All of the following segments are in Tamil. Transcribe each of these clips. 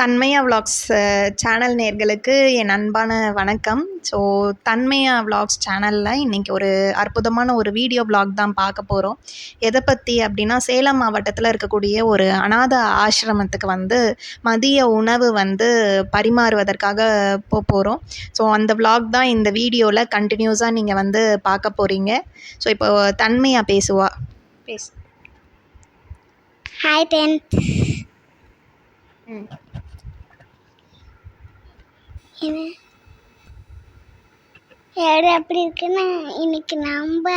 தன்மையா விலாக்ஸ் சேனல் நேயர்களுக்கு என் அன்பான வணக்கம். ஸோ தன்மையா விலாக்ஸ் சேனலில் இன்றைக்கி ஒரு அற்புதமான ஒரு வீடியோ விலாக் தான் பார்க்க போகிறோம். எதை பற்றி அப்படின்னா, சேலம் மாவட்டத்தில் இருக்கக்கூடிய ஒரு அநாத ஆசிரமத்துக்கு மதிய உணவு பரிமாறுவதற்காக போகிறோம். ஸோ அந்த விலாக் தான் இந்த வீடியோவில் கண்டினியூஸாக நீங்கள் பார்க்க போகிறீங்க. ஸோ இப்போ தன்மையா பேசுவா. பேசு. Hi 10th. ஏடு எப்படி இருக்குன்னு இன்னைக்கு நம்ம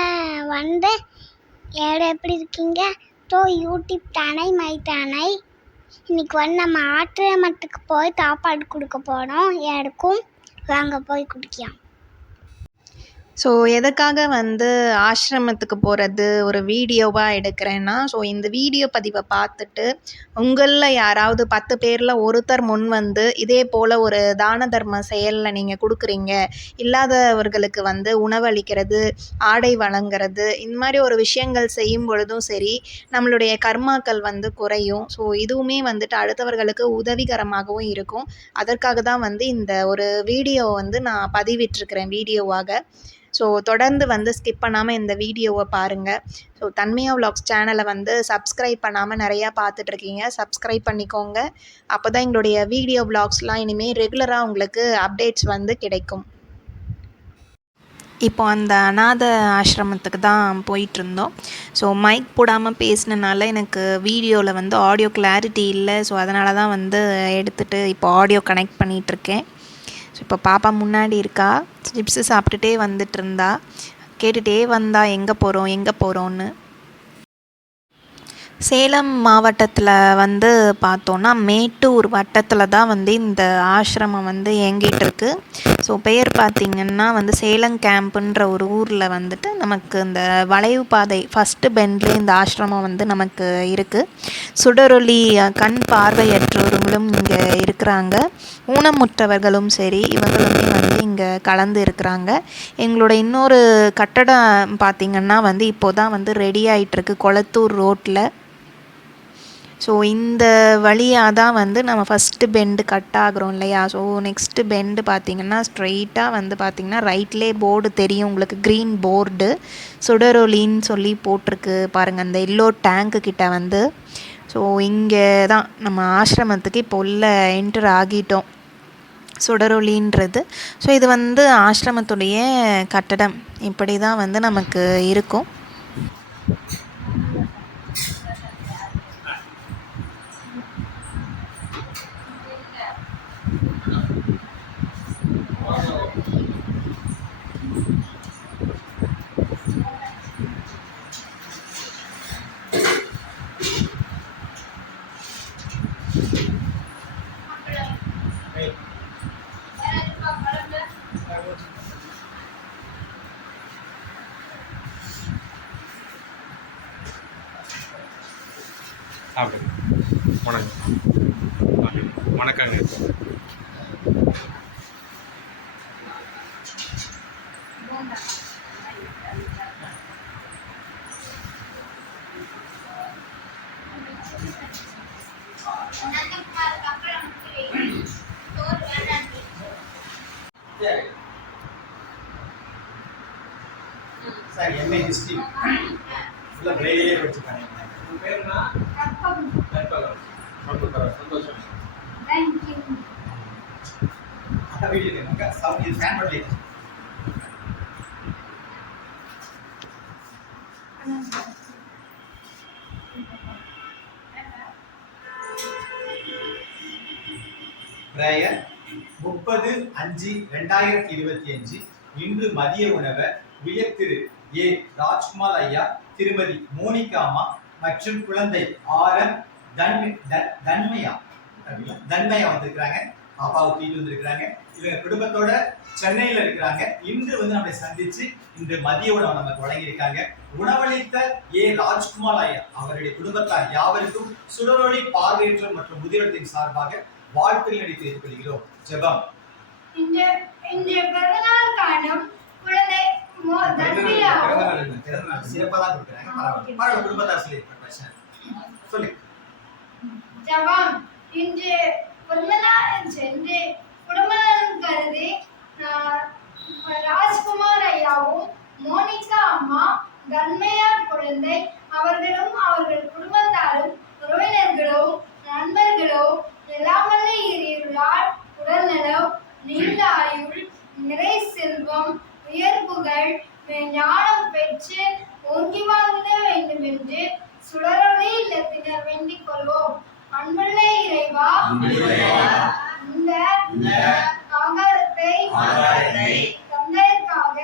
ஏடு எப்படி இருக்கீங்க? யூடியூப் தானே மை தானே இன்னைக்கு நம்ம ஆற்றிரமத்துக்கு போய் சாப்பாடு கொடுக்க போனோம். ஏடுக்கும் வாங்க போய் குடிக்கலாம். ஸோ எதுக்காக ஆசிரமத்துக்கு போகிறது ஒரு வீடியோவாக எடுக்கிறேன்னா, ஸோ இந்த வீடியோ பதிவை பார்த்துட்டு உங்களில் யாராவது 10 பேரில் ஒருத்தர் இதே போல் ஒரு தான தர்ம செயலில் நீங்கள் கொடுக்குறீங்க, இல்லாதவர்களுக்கு உணவளிக்கிறது, ஆடை வழங்குறது, இந்த மாதிரி ஒரு விஷயங்கள் செய்யும் பொழுதும் சரி, நம்மளுடைய கர்மாக்கள் குறையும். ஸோ இதுவுமே அடுத்தவர்களுக்கு உதவிகரமாகவும் இருக்கும். அதற்காக தான் இந்த ஒரு வீடியோ நான் பதிவிட்டிருக்கிறேன் வீடியோவாக. ஸோ தொடர்ந்து ஸ்கிப் பண்ணாமல் இந்த வீடியோவை பாருங்கள். ஸோ தன்மையா விலாக்ஸ் சேனலை சப்ஸ்கிரைப் பண்ணாமல் நிறையா பார்த்துட்ருக்கீங்க. சப்ஸ்கிரைப் பண்ணிக்கோங்க. அப்போ தான் எங்களுடைய வீடியோ விலாக்ஸ்லாம் இனிமேல் ரெகுலராக உங்களுக்கு அப்டேட்ஸ் கிடைக்கும். இப்போ அந்த அநாத ஆசிரமத்துக்கு தான் போயிட்டுருந்தோம். ஸோ மைக் போடாமல் பேசினனால எனக்கு வீடியோவில் ஆடியோ கிளாரிட்டி இல்லை. ஸோ அதனால தான் எடுத்துகிட்டு இப்போ ஆடியோ கனெக்ட் பண்ணிகிட்ருக்கேன். ஸோ இப்போ பாப்பா முன்னாடி இருக்கா, சிப்ஸு சாப்பிட்டுட்டே வந்துட்டுருந்தா, கேட்டுகிட்டே வந்தா எங்கே போகிறோன்னு. சேலம் மாவட்டத்தில் பார்த்தோன்னா மேட்டூர் வட்டத்தில் தான் இந்த ஆசிரமம் இயங்கிகிட்ருக்கு. ஸோ பெயர் பார்த்திங்கன்னா சேலம் கேம்புன்ற ஒரு ஊரில் நமக்கு இந்த வளைவு பாதை ஃபஸ்ட்டு பெண்ட்லேயே இந்த ஆசிரமம் நமக்கு இருக்குது. சுடரொளி கண் பார்வையற்றவர்களும் இங்கே இருக்கிறாங்க. ஊனமுற்றவர்களும் சரி, இவங்களுமே இங்கே கலந்து இருக்கிறாங்க. எங்களோட இன்னொரு கட்டடம் பார்த்திங்கன்னா இப்போ தான் ரெடி ஆகிட்டுருக்கு கொளத்தூர் ரோட்டில். ஸோ இந்த வழியாக தான் நம்ம ஃபஸ்ட்டு பெண்டு கட் ஆகிறோம் இல்லையா. ஸோ நெக்ஸ்ட்டு பெண்டு பார்த்திங்கன்னா ஸ்ட்ரெயிட்டாக பார்த்திங்கன்னா ரைட்லேயே போர்டு தெரியும் உங்களுக்கு, க்ரீன் போர்டு சுடரொலின்னு சொல்லி போட்டிருக்கு பாருங்கள், அந்த எல்லோ டேங்க்கு கிட்ட ஸோ இங்கே தான் நம்ம ஆசிரமத்துக்கு இப்போ உள்ள என்டர் ஆகிட்டோம், சுடரொலின்றது. ஸோ இது ஆசிரமத்துடைய கட்டடம் இப்படி தான் நமக்கு இருக்கும். வணக்கங்க. சார் எம்ஏ ஹிஸ்ட்ரி ஃபுல்லாக பிரெயிலே படிச்சுருக்காங்க. உங்கள் பேருனா? கற்பகம். சந்தோஷம். அதான் வீடியோ கேட்குங்க. சவுண்ட் ஸ்கேன் பண்ணி பிரேயர் 30/5/2025 இன்று மதிய உணவை உயர்திரு ஏ ராஜ்குமார் ஐயா, திருமதி மோனிகாமா மற்றும் குழந்தை RM தன்மையா வந்திருக்கிறாங்க. பாப்பாவை தூக்கிட்டு வந்திருக்கிறாங்க. இவங்க குடும்பத்தோட சென்னையில இருக்கிறாங்க. இன்று நம்மளை சந்திச்சு இன்று மதிய உணவு நமக்கு வழங்கியிருக்காங்க. உணவளித்த ஏ ராஜ்குமார் ஐயா அவருடைய குடும்பத்தார் யாவருக்கும் சுடரொளி பார்வையற்றோர் மற்றும் முதியோர்களின் சார்பாக வாழ்த்துக்களை தெரிவித்துக் கொள்கிறோம். ஜெபம். சிறப்பாக தான் கொடுக்குறாங்க. பரவாயில்ல, குடும்பத்தார் சொல்லி சொல்லு. ஜெபம். இன்று பிறந்தநாள் சென்று குடும்பநலன் கருதி ராஜ்குமார் ஐயாவும் மோனிகா அம்மா தன்மையார் குழந்தை அவர்களும் அவர்கள் குடும்பத்தாரும் உறவினர்களும் நண்பர்களும் எல்லாமல்ல இறைவனால் உடல்நலம் நீண்ட ஆயுள் நிறை செல்வம் உயர்வுகள் ஞானம் பெற்று ஓங்கி வாங்க வேண்டும் என்று சுடரொளி இல்லத்தினர் வேண்டிக் கொள்வோம். அன்புள்ள இறைவா, இந்த ஆகாரத்தை தந்ததற்காக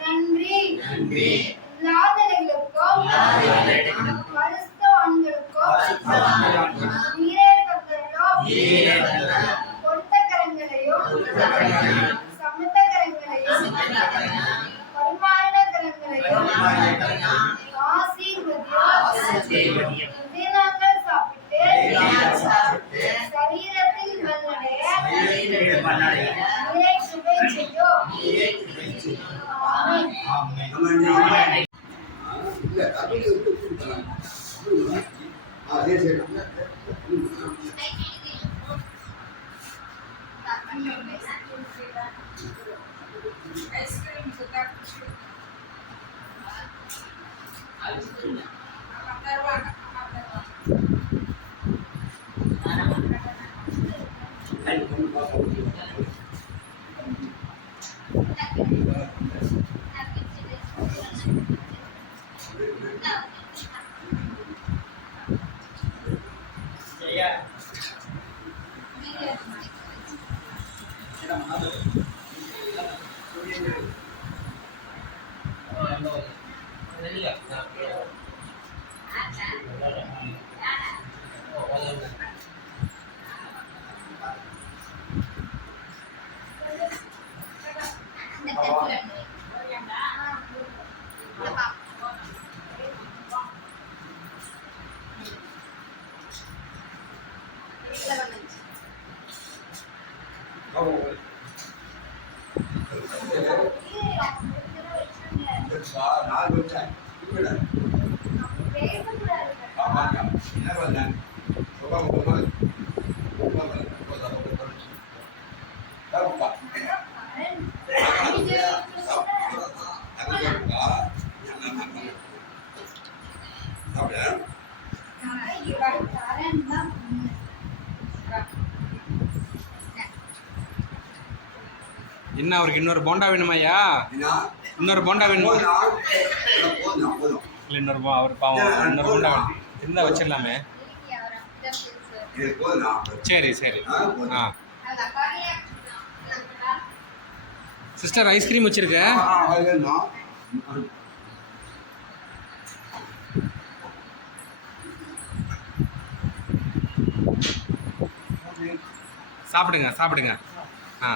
நன்றி. இல்லாதவர்களுக்கும் வருத்தவான்களுக்கும் கொடுத்த கரங்களையும் சமத்த கரங்களையும் பரிமாறின கரங்களையும் ஆசீர்வதியும். நாங்கள் சாப்பிட்டு சரீரத்தில் வல்லடைய நீரை சுவை செய்யும். ஆமென். என்ன அவருக்கு இன்னொரு போண்டா வேணுமாய்யா? இன்னொரு போண்டா வேணுமா? இல்லை இன்னொரு அவர் பாவம் இன்னொரு போண்டா வேணும் இருந்தால் வச்சிடலாமே. சரி சரி. ஆ சிஸ்டர் ஐஸ்கிரீம் வச்சிருக்க? சாப்பிடுங்க சாப்பிடுங்க. ஆ